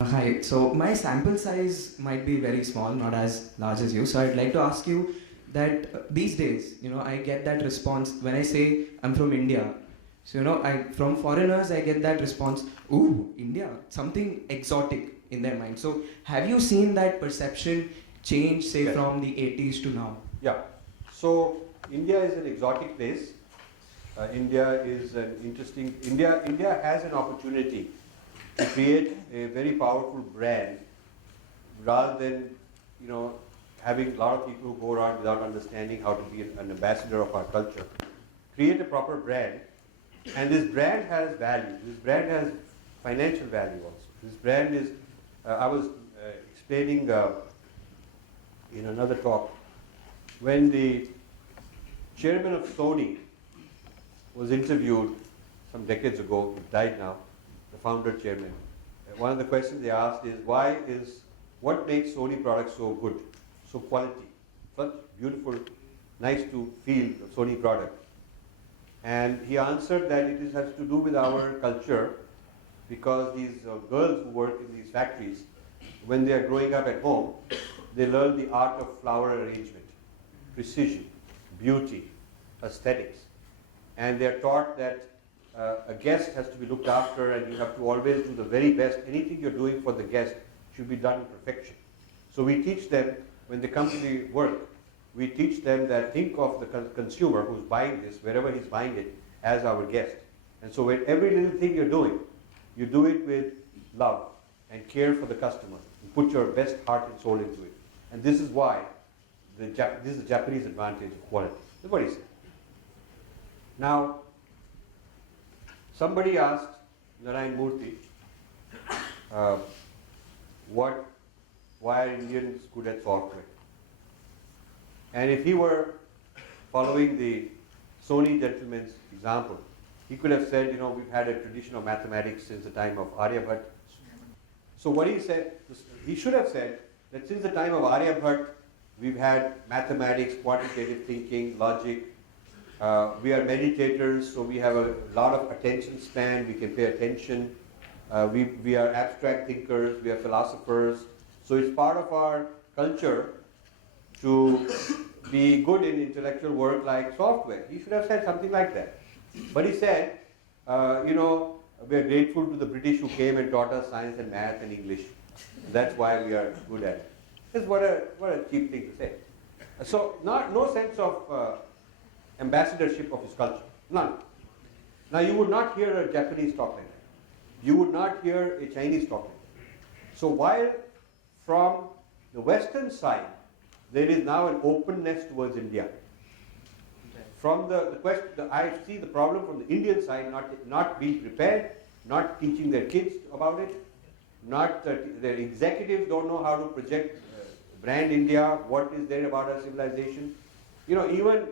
Hi, so my sample size might be very small, not as large as you. So I'd like to ask you that these days, I get that response when I say I'm from India. So, from foreigners, I get that response, ooh, India, something exotic in their mind. So, have you seen that perception change, say, Yes. from the 80s to now? Yeah. So India is an exotic place. India is an interesting. India has an opportunity to create a very powerful brand, rather than having a lot of people who go around without understanding how to be an ambassador of our culture. Create a proper brand, and this brand has value. This brand has financial value also. This brand is. I was explaining in another talk when the chairman of Sony was interviewed some decades ago. He died now. The founder chairman. One of the questions they asked is, what makes Sony products so good, so quality, such beautiful, nice to feel Sony product? And he answered that it has to do with our culture, because these girls who work in these factories, when they are growing up at home, they learn the art of flower arrangement, precision, beauty, aesthetics, and they are taught that a guest has to be looked after, and you have to always do the very best. Anything you're doing for the guest should be done in perfection. So we teach them, when they come to the work, we teach them that think of the consumer who's buying this, wherever he's buying it, as our guest. And so when every little thing you're doing, you do it with love and care for the customer. You put your best heart and soul into it. And this is why this is the Japanese advantage of quality. That's what he said. Now, somebody asked Narayan Murthy, why are Indians good at software? And if he were following the Sony gentleman's example, he could have said, we've had a tradition of mathematics since the time of Aryabhat. So what he said, he should have said that since the time of Aryabhat, we've had mathematics, quantitative thinking, logic. We are meditators, so we have a lot of attention span, we can pay attention. We are abstract thinkers, we are philosophers. So it's part of our culture to be good in intellectual work like software. He should have said something like that. But he said, we are grateful to the British who came and taught us science and math and English. That's why we are good at it. That's what a cheap thing to say. So no sense of ambassadorship of his culture. None. Now you would not hear a Japanese talk like that. You would not hear a Chinese talk like that. So while from the Western side, there is now an openness towards India. From the question, I see the problem from the Indian side, not being prepared, not teaching their kids about it, not their executives don't know how to project brand India, what is there about our civilization. Even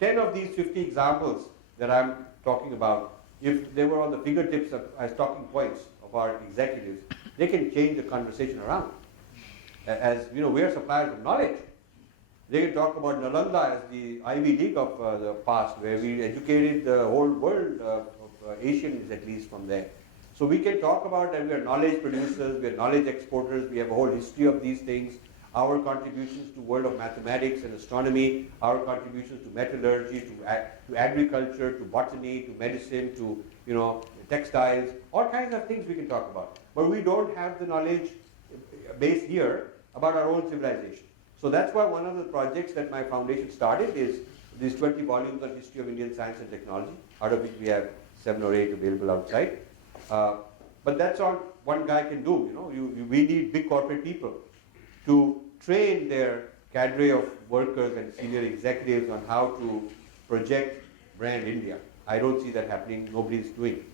10 of these 50 examples that I'm talking about, if they were on the fingertips as talking points of our executives, they can change the conversation around. As we are suppliers of knowledge. They can talk about Nalanda as the Ivy League of the past, where we educated the whole world of Asians, at least from there. So we can talk about that we are knowledge producers, we are knowledge exporters, we have a whole history of these things, our contributions to world of mathematics and astronomy, our contributions to metallurgy, to agriculture, to botany, to medicine, to textiles, all kinds of things we can talk about. But we don't have the knowledge base here about our own civilization. So that's why one of the projects that my foundation started is these 20 volumes on history of Indian science and technology, out of which we have 7 or 8 available outside. But that's all one guy can do. We need big corporate people to train their cadre of workers and senior executives on how to project brand India. I don't see that happening. Nobody is doing it.